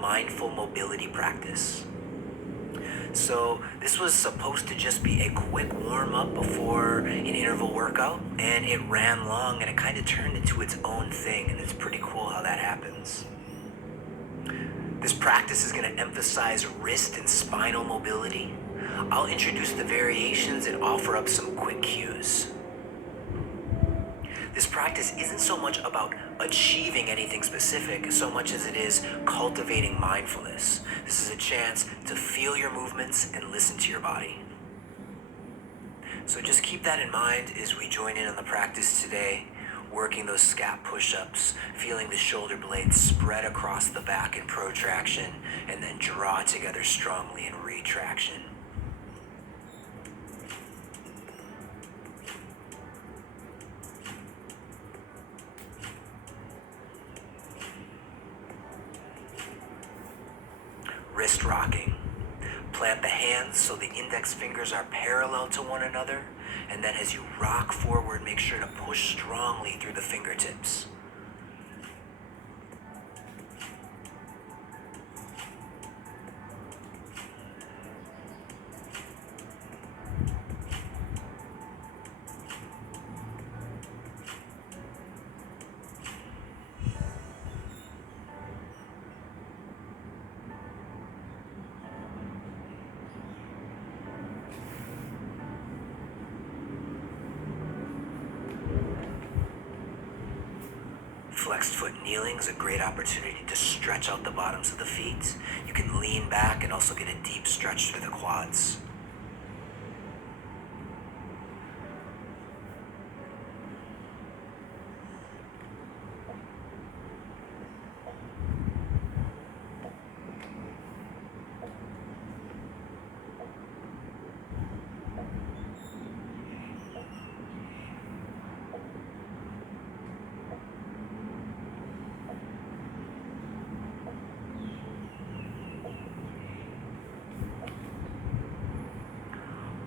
mindful mobility practice. So this was supposed to just be a quick warm-up before an interval workout, and it ran long and it kind of turned into its own thing, and it's pretty cool how that happens. This practice is going to emphasize wrist and spinal mobility. I'll introduce the variations and offer up some quick cues. This practice isn't so much about achieving anything specific so much as it is cultivating mindfulness. This is a chance to feel your movements and listen to your body. So just keep that in mind as we join in on the practice today, working those scap push-ups, feeling the shoulder blades spread across the back in protraction, and then draw together strongly in retraction. Wrist rocking. Plant the hands so the index fingers are parallel to one another, and then as you rock forward, make sure to push strongly through the fingertips. Flexed foot kneeling is a great opportunity to stretch out the bottoms of the feet. You can lean back and also get a deep stretch through the quads.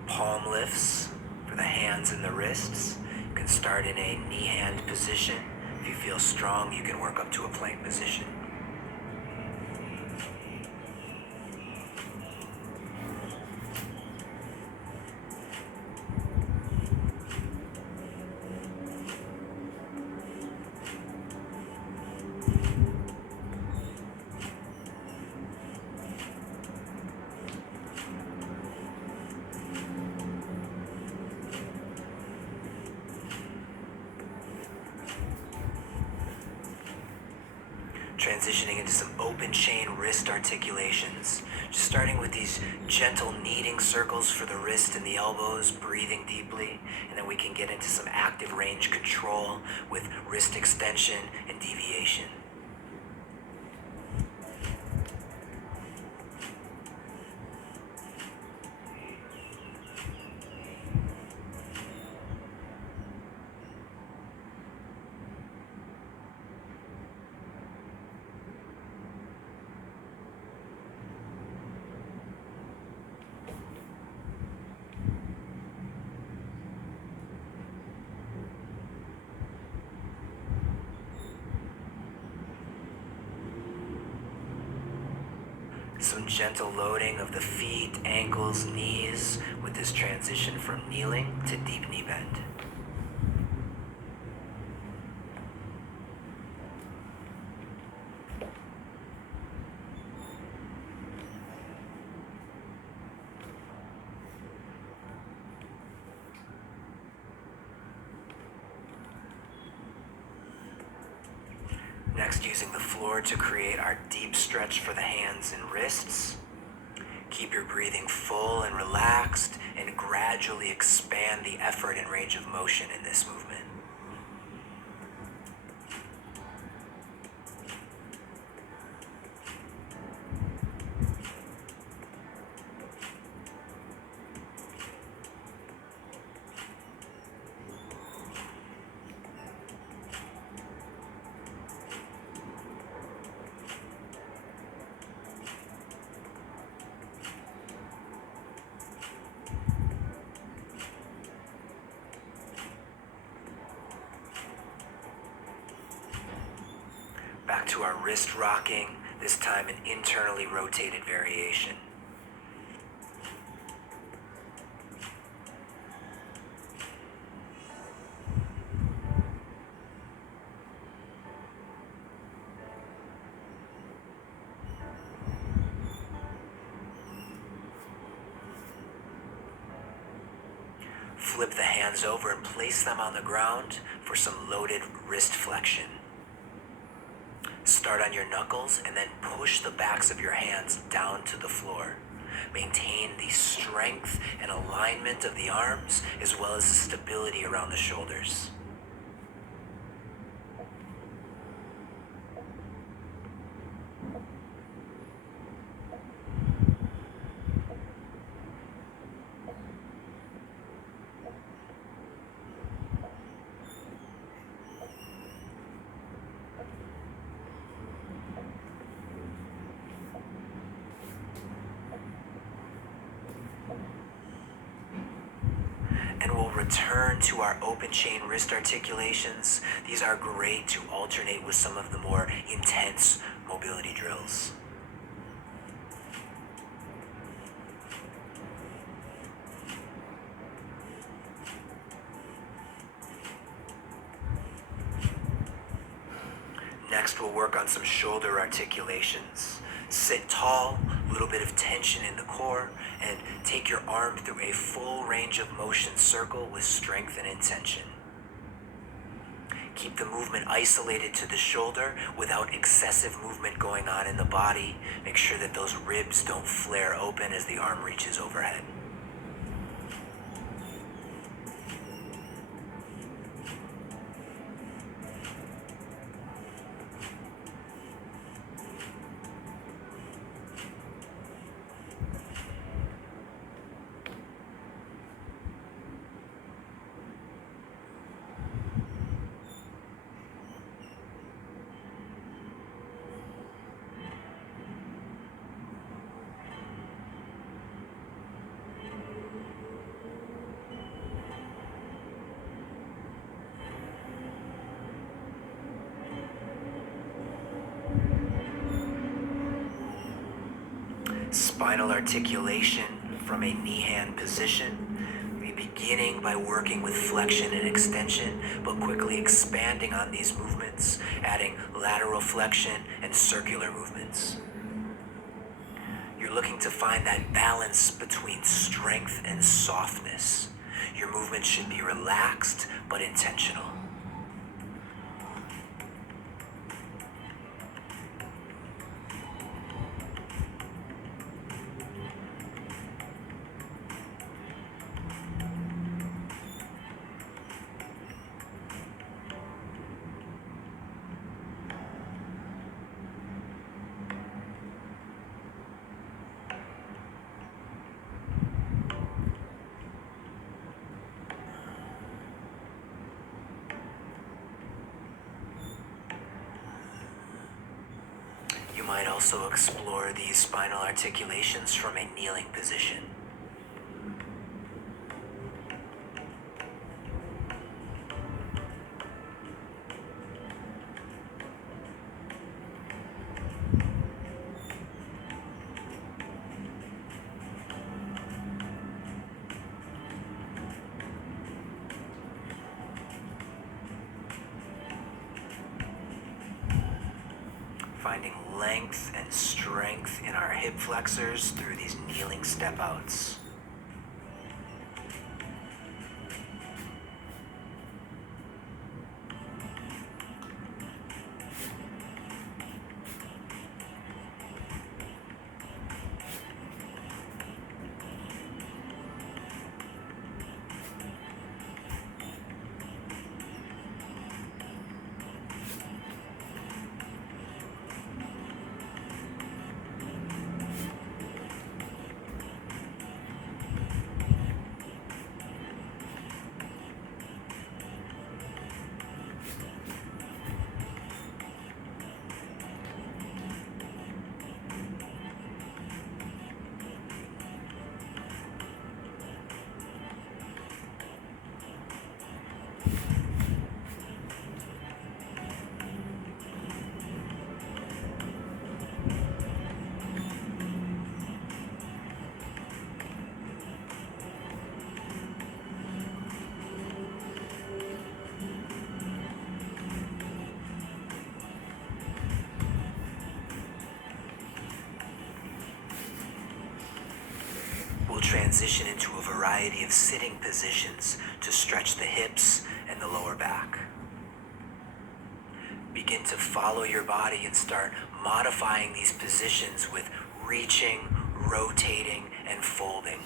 Palm lifts for the hands and the wrists. You can start in a knee-hand position. If you feel strong, you can work up to a plank position. Transitioning into some open chain wrist articulations. Just starting with these gentle kneading circles for the wrist and the elbows, breathing deeply, and then we can get into some active range control with wrist extension and deviation. Some gentle loading of the feet, ankles, knees with this transition from kneeling to deep knee bend. Next, using the floor to create our deep stretch for the hands and wrists. Keep your breathing full and relaxed, and gradually expand the effort and range of motion in this movement. Back to our wrist rocking, this time an internally rotated variation. Flip the hands over and place them on the ground for some loaded wrist flexion. Start on your knuckles and then push the backs of your hands down to the floor. Maintain the strength and alignment of the arms as well as the stability around the shoulders. And we'll return to our open chain wrist articulations. These are great to alternate with some of the more intense mobility drills. Next, we'll work on some shoulder articulations. Sit tall, a little bit of tension in the core, and take your arm through a full range of motion circle with strength and intention. Keep the movement isolated to the shoulder without excessive movement going on in the body. Make sure that those ribs don't flare open as the arm reaches overhead. Spinal articulation from a knee-hand position. We're beginning by working with flexion and extension, but quickly expanding on these movements, adding lateral flexion and circular movements. You're looking to find that balance between strength and softness. Your movement should be relaxed but intentional. You might also explore these spinal articulations from a kneeling position. Finding length and strength in our hip flexors through these kneeling step outs. We'll transition into a variety of sitting positions to stretch the hips and the lower back. Begin to follow your body and start modifying these positions with reaching, rotating, and folding.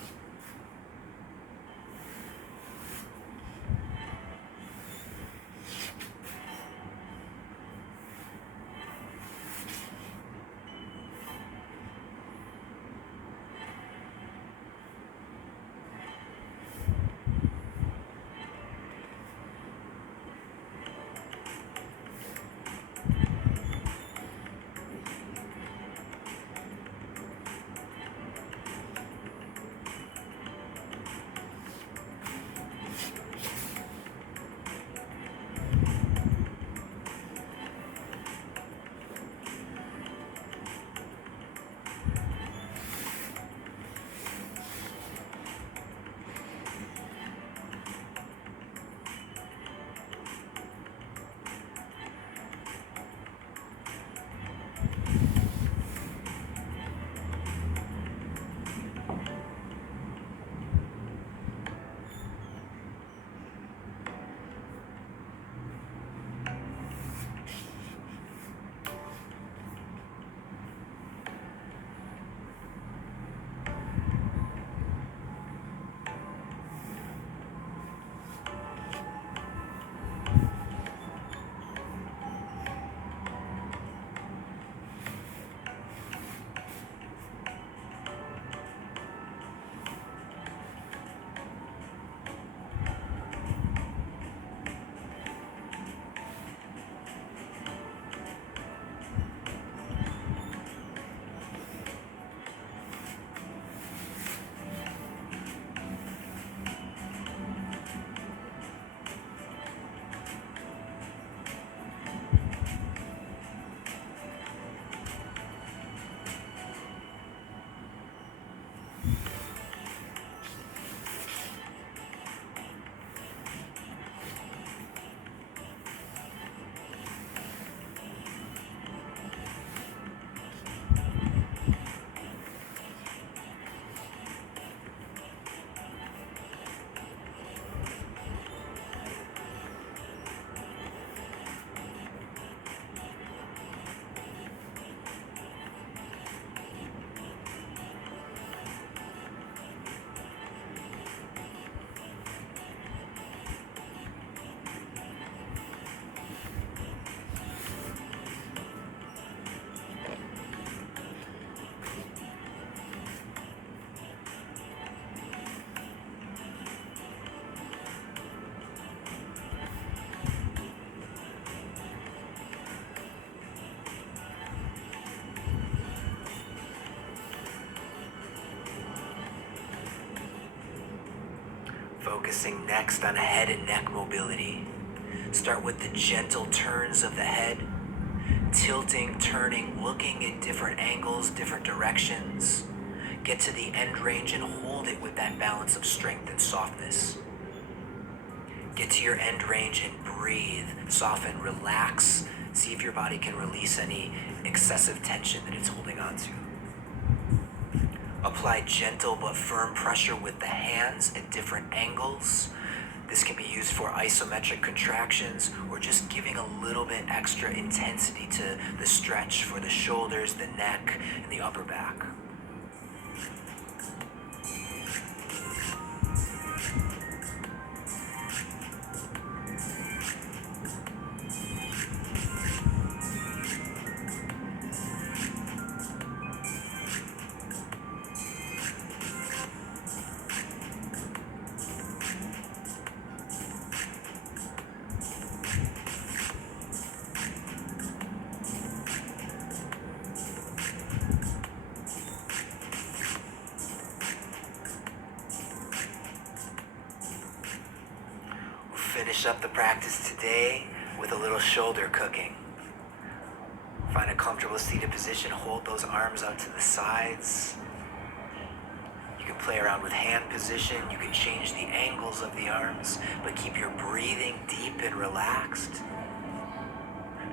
Focusing next on head and neck mobility. Start with the gentle turns of the head, tilting, turning, looking at different angles, different directions. Get to the end range and hold it with that balance of strength and softness. Get to your end range and breathe, soften, relax. See if your body can release any excessive tension that it's holding on to. Apply gentle but firm pressure with the hands at different angles. This can be used for isometric contractions or just giving a little bit extra intensity to the stretch for the shoulders, the neck, and the upper back. Finish up the practice today with a little shoulder cooking. Find a comfortable seated position, hold those arms out to the sides. You can play around with hand position, you can change the angles of the arms, but keep your breathing deep and relaxed.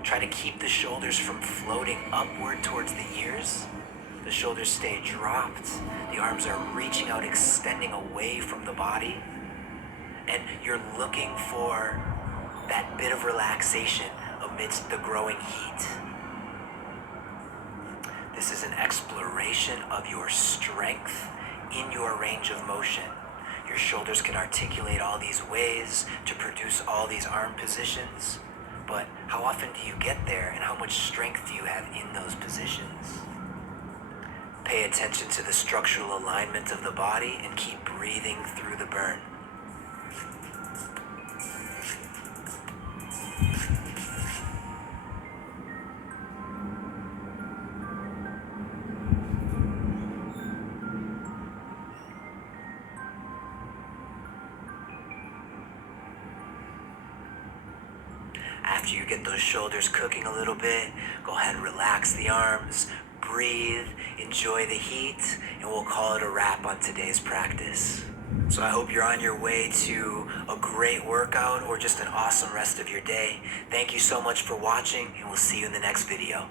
Try to keep the shoulders from floating upward towards the ears. The shoulders stay dropped. The arms are reaching out, extending away from the body. And you're looking for that bit of relaxation amidst the growing heat. This is an exploration of your strength in your range of motion. Your shoulders can articulate all these ways to produce all these arm positions, but how often do you get there and how much strength do you have in those positions? Pay attention to the structural alignment of the body and keep breathing through the burn. After you get those shoulders cooking a little bit, go ahead and relax the arms, breathe, enjoy the heat, and we'll call it a wrap on today's practice. So I hope you're on your way to a great workout or just an awesome rest of your day. Thank you so much for watching, and we'll see you in the next video.